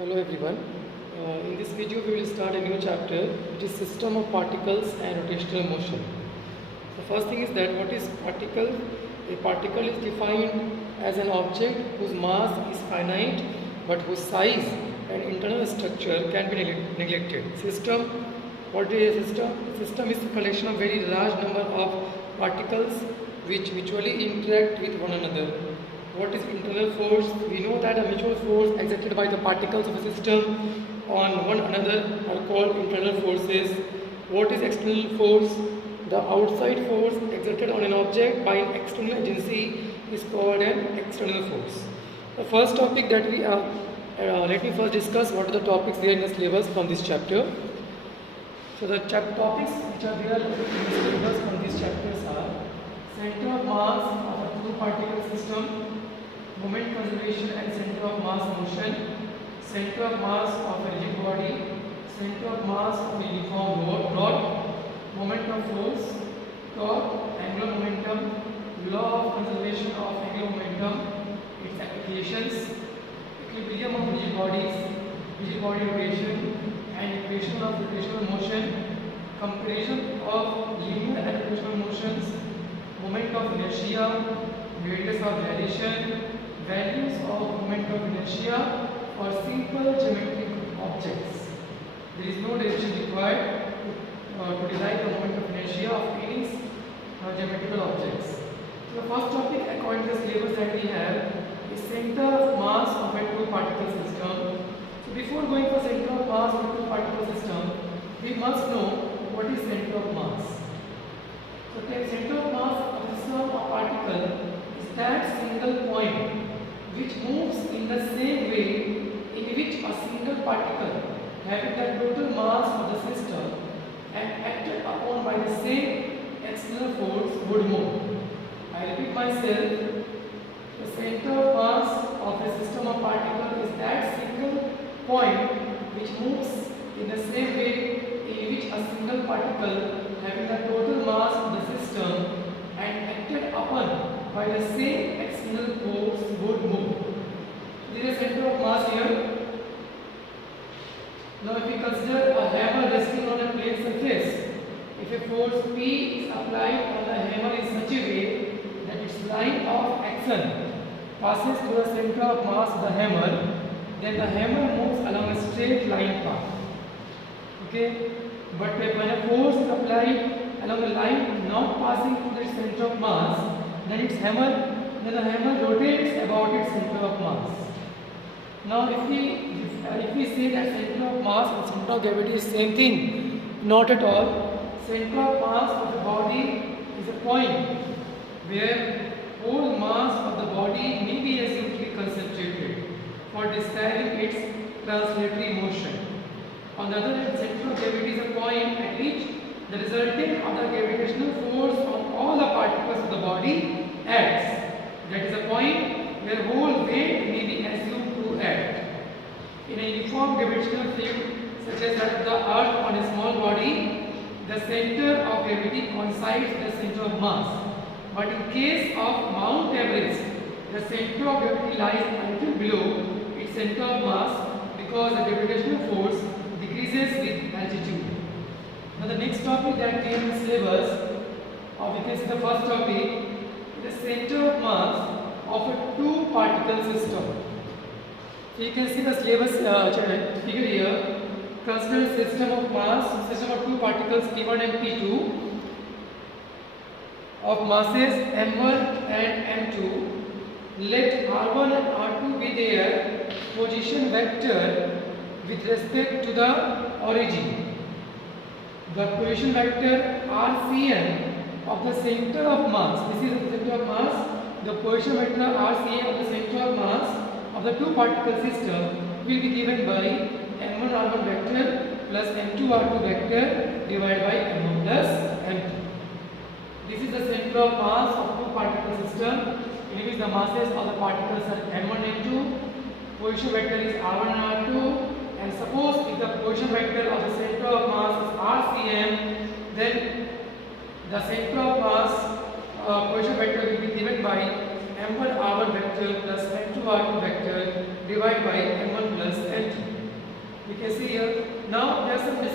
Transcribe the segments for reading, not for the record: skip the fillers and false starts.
Hello everyone. In this video we will start a new chapter which is system of particles and rotational motion. The first thing is that what is particle? A particle is defined as an object whose mass is finite but whose size and internal structure can be neglected. System. What is a system? A system is a collection of very large number of particles which mutually interact with one another. What is internal force? We know that a mutual force exerted by the particles of a system on one another are called internal forces. What is external force? The outside force exerted on an object by an external agency is called an external force. The first topic that we are, let me first discuss what are the topics there in the syllabus from this chapter. So the topics which are there in the syllabus from these chapters are center of mass of a two-particle system, moment conservation and center of mass motion, center of mass of a rigid body, center of mass of a uniform rod, moment of force, torque, angular momentum, law of conservation of angular momentum, its applications, equilibrium of rigid bodies, rigid body rotation, and equation of rotational motion, comparison of linear and rotational motions, moment of inertia, radius of gyration, values of moment of inertia for simple geometric objects. There is no derivation required to derive the moment of inertia of any geometrical objects. So the first topic according to the syllabus that we have is center of mass of a two-particle system. So before going for center of mass of a two-particle system, we must know what is center of mass. So the center of mass of a system of particle is that single point which moves in the same way in which a single particle having the total mass of the system and acted upon by the same external force would move. I repeat myself, the center of mass of a system of particles is that single point which moves in the same way in which a single particle having the total mass of the system and acted upon by the same external force would move. There is a center of mass here. Now if we consider a hammer resting on a plane surface, if a force P is applied on the hammer in such a way that its line of action passes through the center of mass of the hammer, then the hammer moves along a straight line path. Okay? But when a force is applied along a line not passing through the center of mass, then the hammer rotates about its center of mass. Now if we say that center of mass and center of gravity is same thing, not at all. Center of mass of the body is a point where whole mass of the body may be assumed to be concentrated for describing its translatory motion. On the other hand, center of gravity is a point at which the resultant of the gravitational force on all the particles of the body acts. That is a point where whole weight may be assumed to act. In a uniform gravitational field such as that of the Earth on a small body, the center of gravity coincides with the center of mass. But in case of Mount Everest, the center of gravity lies a little below its center of mass because the gravitational force decreases with altitude. Now the next topic that came in the syllabus, or we can see the first topic, the center of mass of a two-particle system. So you can see the syllabus figure here. Consider system of mass, system of two particles P1 and P2 of masses M1 and M2. Let R1 and R2 be their position vector with respect to the origin. The position vector RCN of the center of mass, this is the center of mass, the position vector RCN of the center of mass of the two particle system will be given by M1 R1 vector plus M2 R2 vector divided by M1 plus M2. This is the center of mass of two particle system in which the masses of the particles are M1 and M2, position vector is R1 and R2, and suppose if the position vector of the center of mass is RCM, then the center of mass position vector will be given by M1 R1 vector plus M2 R2 vector divided by M1 plus M2.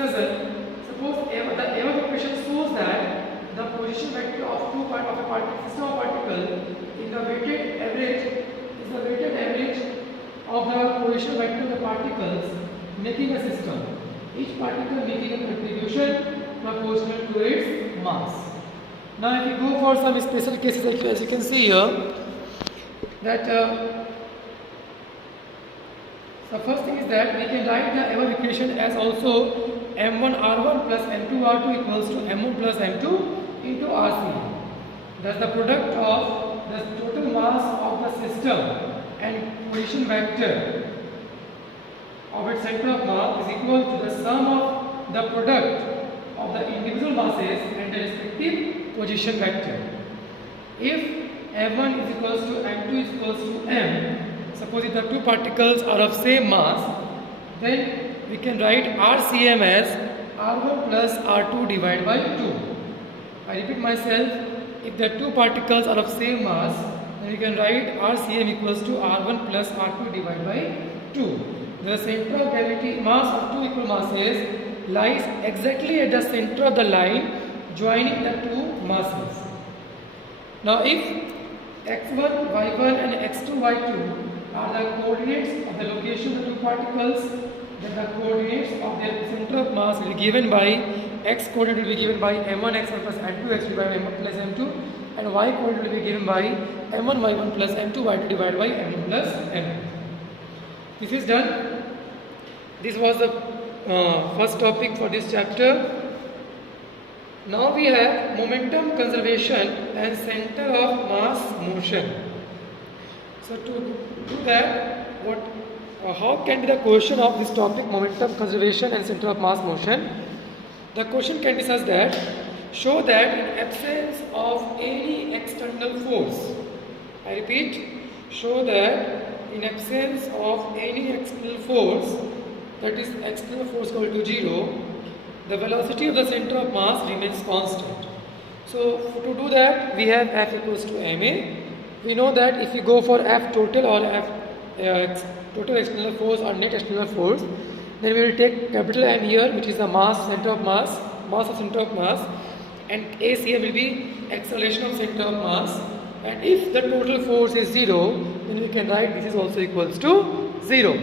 discussion, suppose the above equation shows that the position vector of two part of a system of particle in the weighted average is the weighted average of the position vector of the particles making a system. Each particle making a contribution proportional to its mass. Now, if we go for some special cases, as you can see here, that the first thing is that we can write the above equation as also m1r1 plus m2r2 equals to m1 plus m2 into rc. Thus, the product of the total mass of the system and position vector of its center of mass is equal to the sum of the product of the individual masses and the respective position vector. If m1 is equals to m2 is equals to m, suppose if the two particles are of same mass, then we can write RCM as R1 plus R2 divided by 2. I repeat myself, if the two particles are of same mass, then we can write RCM equals to R1 plus R2 divided by 2. The center of gravity mass of two equal masses lies exactly at the center of the line joining the two masses. Now, if x1, y1 and x2, y2 are the coordinates of the location of the two particles, then the coordinates of their center of mass will be given by x coordinate will be given by m1 x1 plus m2 x2 divided by m1 plus m2, and y coordinate will be given by m1 y1 plus m2 y2 divided by m1 plus m2. This is done. This was the first topic for this chapter. Now we have momentum conservation and center of mass motion. So to do that, how can be the question of this topic, momentum conservation and center of mass motion? The question can be such that, show that in absence of any external force, I repeat, show that in absence of any external force, that is external force equal to 0, the velocity of the center of mass remains constant. So to do that, we have F equals to ma. We know that if you go for F total or F total external force or net external force, then we will take capital M here, which is the mass, center of mass, mass of center of mass, and ACM will be acceleration of center of mass. And if the total force is 0, then we can write this is also equals to 0.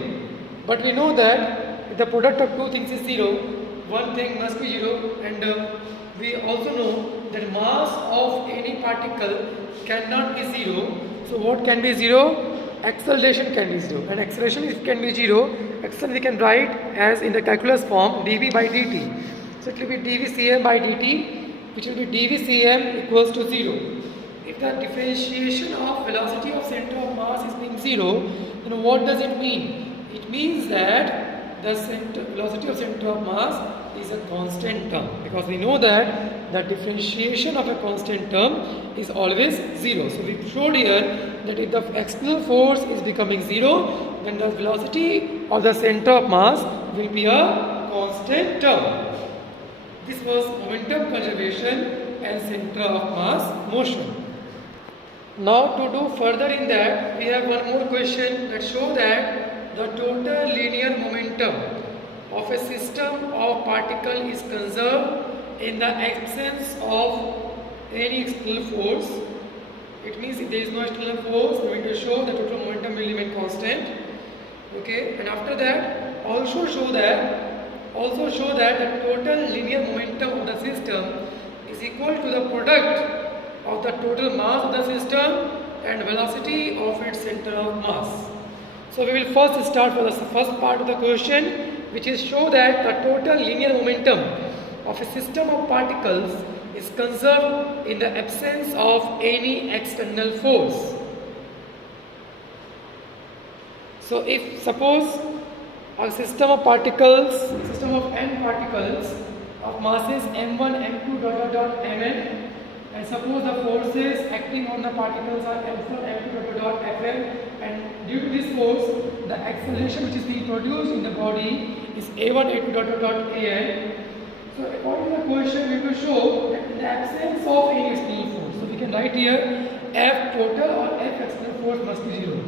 But we know that if the product of two things is 0, one thing must be 0, and we also know that mass of any particle cannot be 0. So what can be 0? Acceleration can be 0, and acceleration if can be 0, acceleration we can write as in the calculus form dv by dt. So it will be dvcm by dt, which will be dvcm equals to 0. If the differentiation of velocity of center of mass is being 0, then what does it mean? It means that the velocity of center of mass is a constant term, because we know that the differentiation of a constant term is always 0. So we showed here that if the external force is becoming 0, then the velocity of the center of mass will be a constant term. This was momentum conservation and center of mass motion. Now to do further in that, we have one more question that show that the total linear momentum of a system of particle is conserved in the absence of any external force. It means if there is no external force, we are going to show the total momentum will remain constant. Okay, and after that, also show that the total linear momentum of the system is equal to the product of the total mass of the system and velocity of its center of mass. So we will first start with the first part of the question, which is show that the total linear momentum of a system of particles is conserved in the absence of any external force. So if suppose a system of particles, system of n particles of masses m1, m2, mn, and suppose the forces acting on the particles are m1, m2, fn, and due to this force, the acceleration which is being produced in the body is a1, a2, an. So according to the question, we will show that in the absence of any external force, so we can write here F total or F external force must be 0.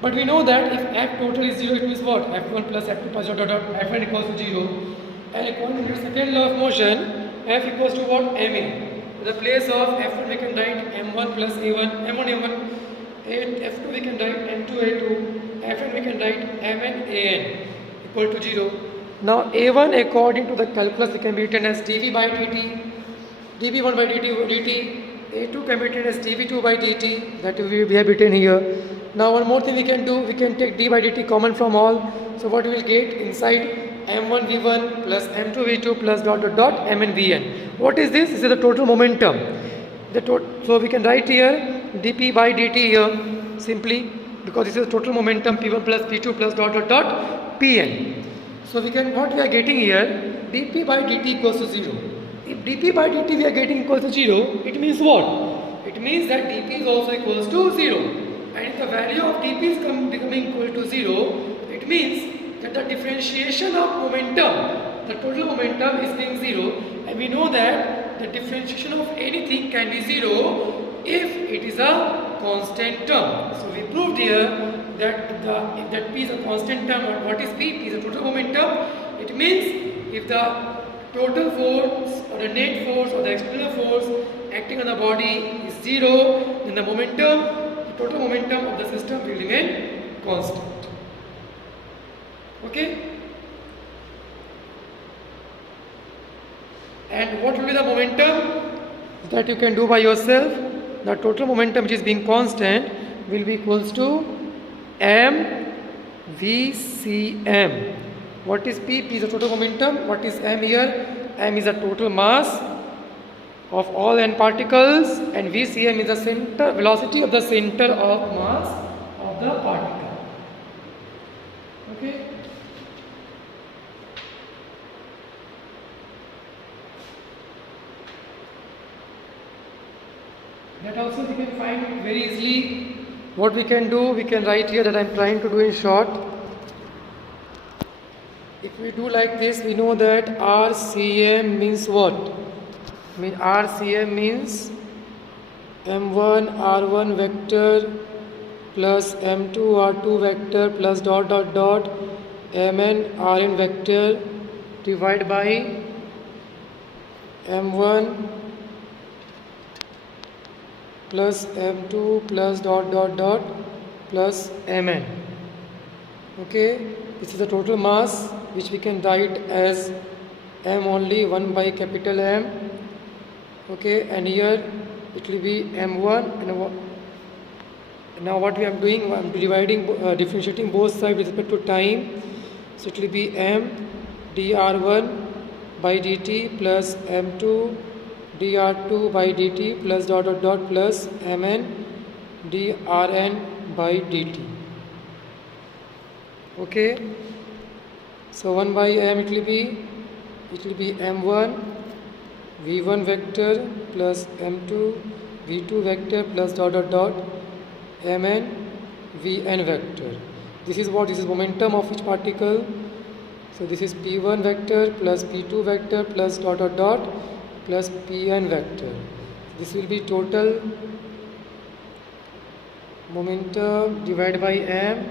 But we know that if F total is 0, it means what? F1 plus F2 plus fn equals to 0. And according to the second law of motion, F equals to what? Ma. In the place of F1 we can write M1 plus A1, M1 M1, F2 we can write M2 A2, Fn we can write Mn An equal to 0. Now A1 according to the calculus can be written as dV by dt, dV1 by dt, A2 can be written as dV2 by dt, that we have written here. Now one more thing we can do, we can take d by dt common from all. So what we will get inside m1 v1 plus m2 v2 plus dot dot dot mn vn. What is this? This is the total momentum. So we can write here dp by dt here simply, because this is the total momentum p1 plus p2 plus dot dot dot pn. So we can, what we are getting here, dp by dt equals to 0. If dp by dt we are getting equals to 0, it means what? It means that dp is also equals to 0. And if the value of dp is becoming equal to 0, it means that the differentiation of momentum, the total momentum is being 0, and we know that the differentiation of anything can be 0 if it is a constant term. So we proved here that if that p is a constant term, or what is p? P is a total momentum. It means if the total force or the net force or the external force acting on the body is 0, then the total momentum of the system will remain constant. Okay? And what will be the momentum? That you can do by yourself. The total momentum which is being constant will be equals to m vcm. What is p? P is the total momentum. What is m here? M is the total mass of all n particles, and vcm is the center velocity of the center of mass of the particle. Okay? That also we can find it very easily. What we can do, we can write here that I am trying to do in short. If we do like this, we know that RCM means what? RCM means M1 R1 vector plus M2 R2 vector plus dot dot dot Mn Rn vector divided by M1 plus m2 plus dot dot dot plus mn. Okay, this is the total mass which we can write as m only 1 by capital M. Okay, and here it will be m1, and now what we are doing, I am dividing, differentiating both sides with respect to time. So it will be m dr1 by dt plus m2 dr2 by dt plus dot dot dot plus mn drn by dt. Okay, so 1 by m it will be m1 v1 vector plus m2 v2 vector plus dot dot dot mn vn vector. This is what? This is momentum of each particle. So this is p1 vector plus p2 vector plus dot dot dot plus pn vector. This will be total momentum divided by m,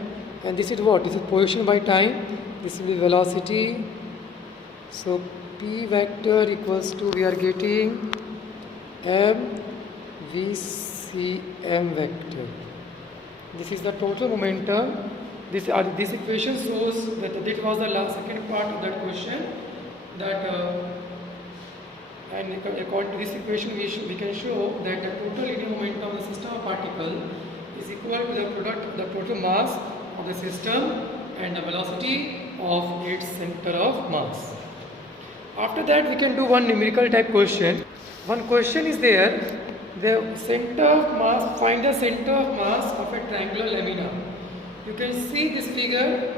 and this is what? This is position by time. This will be velocity. So p vector equals to, we are getting m vcm vector. This is the total momentum. This equation shows that it was the second part of that question, that and according to this equation we can show that the total linear momentum of the system of particle is equal to the product of the total mass of the system and the velocity of its center of mass. After that we can do one numerical type question. One question is there, the center of mass, find the center of mass of a triangular lamina. You can see this figure,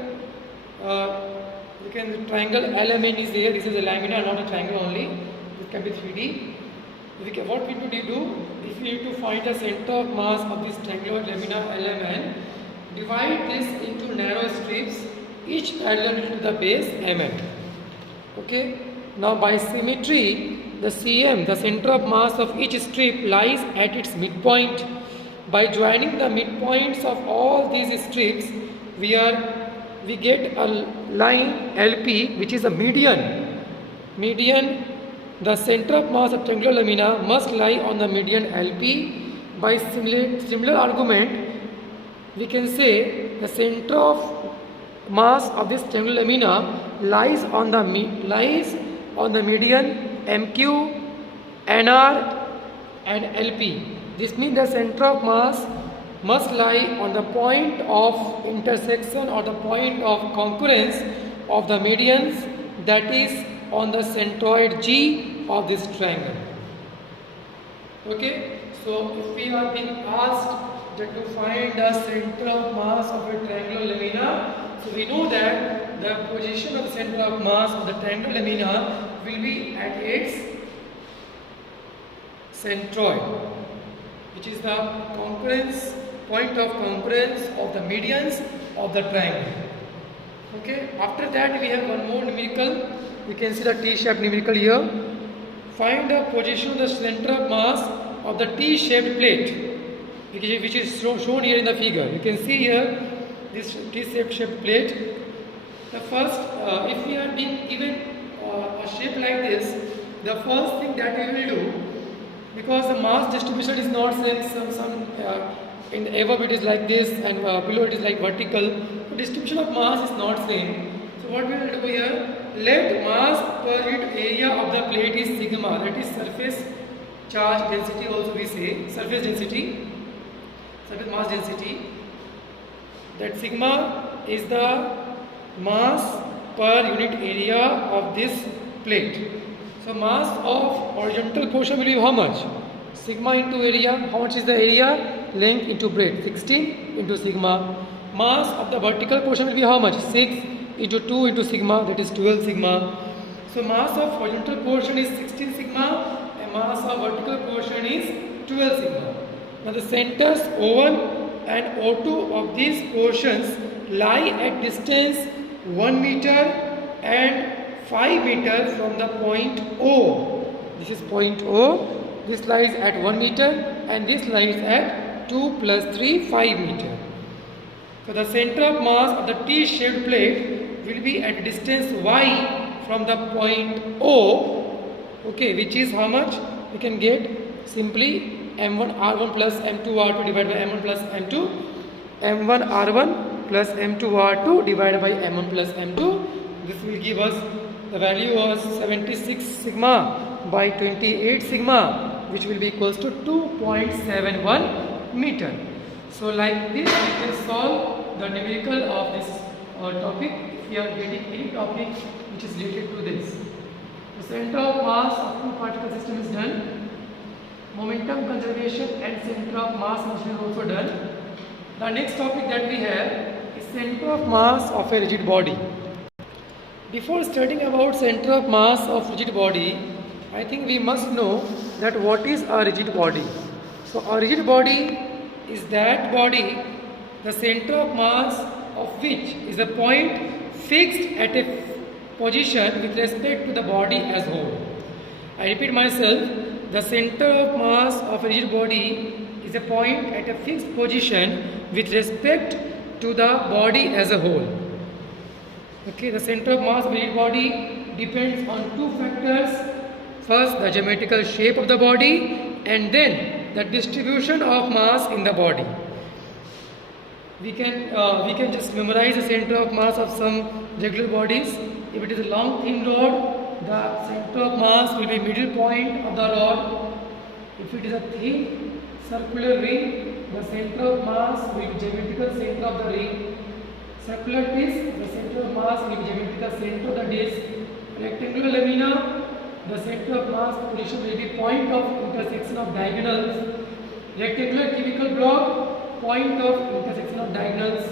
triangle LMN is there. This is a lamina, not a triangle only. It can be 3D. What we need to do, if we need to find the center of mass of this triangular lamina LMN, divide this into narrow strips, each parallel to the base MN. Okay. Now by symmetry, the CM, the center of mass of each strip, lies at its midpoint. By joining the midpoints of all these strips, we get a line LP which is a median median, the center of mass of triangular lamina must lie on the median LP. By similar argument, we can say the center of mass of this triangular lamina lies on the median MQ, NR and LP. This means the center of mass must lie on the point of intersection or the point of concurrence of the medians, that is on the centroid G of this triangle. Okay, so if we are being asked to find the center of mass of a triangular lamina, so we know that the position of the center of mass of the triangular lamina will be at its centroid, which is the point of concurrence of the medians of the triangle. Okay, after that we have one more numerical. We can see the T-shaped numerical here. Find the position of the center of mass of the T-shaped plate, which is shown here in the figure. You can see here this T-shaped plate. The first, if we are being given a shape like this, the first thing that we will do, because the mass distribution is not same, in the above it is like this and below it is like vertical. The distribution of mass is not same. So what we will do here, let mass per unit area of the plate is sigma, that is surface charge density, also we say surface density, surface mass density. That sigma is the mass per unit area of this plate. So mass of horizontal portion will be how much? Sigma into area. How much is the area? Length into breadth. 16 into sigma. Mass of the vertical portion will be how much? 6 into 2 into sigma, that is 12 sigma. So mass of horizontal portion is 16 sigma and mass of vertical portion is 12 sigma. Now the centers O1 and O2 of these portions lie at distance 1 meter and 5 meters from the point O. This is point O. This lies at 1 meter and this lies at 2 plus 3, 5 meter. So the center of mass of the T-shaped plate will be at distance y from the point O, okay, which is how much? We can get simply m1 r1 plus m2 r2 divided by m1 plus m2, m1 r1 plus m2 r2 divided by m1 plus m2. This will give us the value of 76 sigma by 28 sigma, which will be equals to 2.71 meter. So like this we can solve the numerical of this topic. If we are getting any topic which is related to this. The center of mass of two particle system is done. Momentum conservation and center of mass motion is also done. The next topic that we have is center of mass of a rigid body. Before studying about center of mass of rigid body, I think we must know that what is a rigid body. So a rigid body is that body, the center of mass of which is a point fixed at a position with respect to the body as whole. I repeat myself, the center of mass of a rigid body is a point at a fixed position with respect to the body as a whole. Okay, the center of mass of a rigid body depends on two factors. First, the geometrical shape of the body, and then the distribution of mass in the body. We can just memorize the center of mass of some regular bodies. If it is a long thin rod, the center of mass will be middle point of the rod. If it is a thin circular ring, the center of mass will be geometrical center of the ring. Circular disc, the center of mass will be geometrical center of the disc. Rectangular lamina, the center of mass position will be point of intersection of diagonals. Rectangular cubical block, point of intersection of diagonals.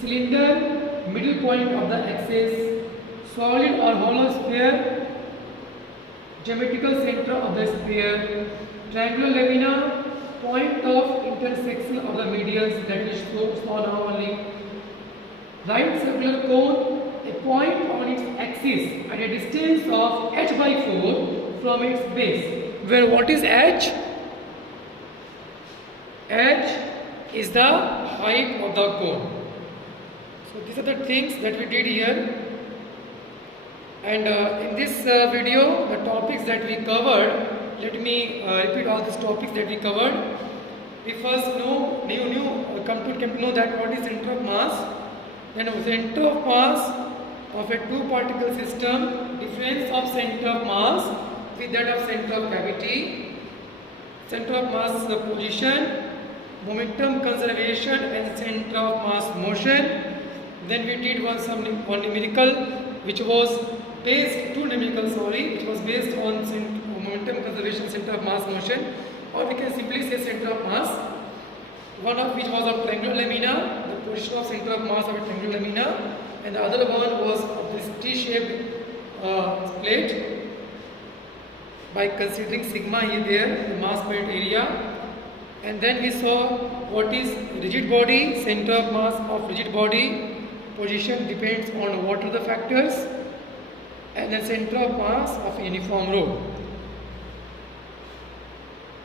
Cylinder, middle point of the axis. Solid or hollow sphere, geometrical center of the sphere. Triangular lamina, point of intersection of the medians, that is so small now only. Right circular cone, a point on its axis at a distance of h by 4 from its base. Where what is h? H is the height of the cone. So these are the things that we did here. And in this video, the topics that we covered, let me repeat all these topics that we covered. We first know, come to know that what is center of mass. Then center of mass of a two-particle system, difference of center of mass with that of center of gravity, center of mass position, momentum conservation, and center of mass motion. Then we did one numerical, which was based on momentum conservation, center of mass motion, or we can simply say center of mass. One of which was of triangular lamina, the position of center of mass of a triangular lamina, and the other one was of this T-shaped plate. By considering sigma here there, the mass point area. And then we saw what is rigid body, center of mass of rigid body, position depends on what are the factors, and then center of mass of uniform rod.